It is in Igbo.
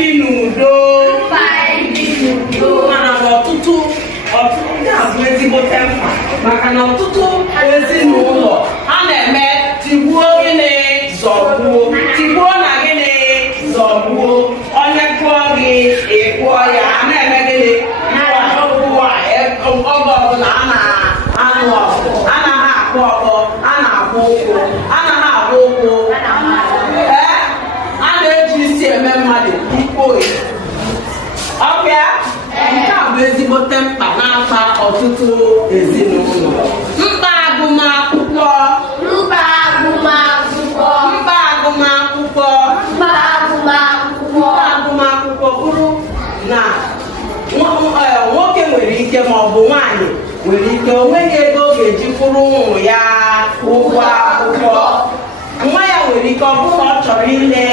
ibi n'udo. Mana n'ọtụtụ ga-abụ ezigbote mkpa maka na ọtụtụ ezinụlọ a na-eme tigbuo gịnị zọgbuo, tigbuo na gịnị zọgbuo. Onye kụọ gị ịkụọ ya, a na-eme gịnị oge ọbụla a na-anụ ọgụ, anaghị akpụ ọkpọ, a na-akpụ ụkwụ, anaghị akpụ ụkwụ, a na-eji isi eme mmadụ ikpo ọbịa. Nke a bụ ezigbote mkpa na-akpa ọtụtụ ezinụlọ. Mkpa agụmakwụkwọ, mkpa agụmakwụkwọ, mkpa agụmakwụkwọ, mkpa agụmakwụkwọ. mkpa agụmakwụkwọ bụrụ na nwoke nwere ike ma ọ bụ nwaanyị nwere ike o nweghị ego ọ ga-eji kwụrụ ụmụ ya ụgwọ akwụkwọ. Nwa ya nwere ike ọ bụrụ na ọ chọrọ ile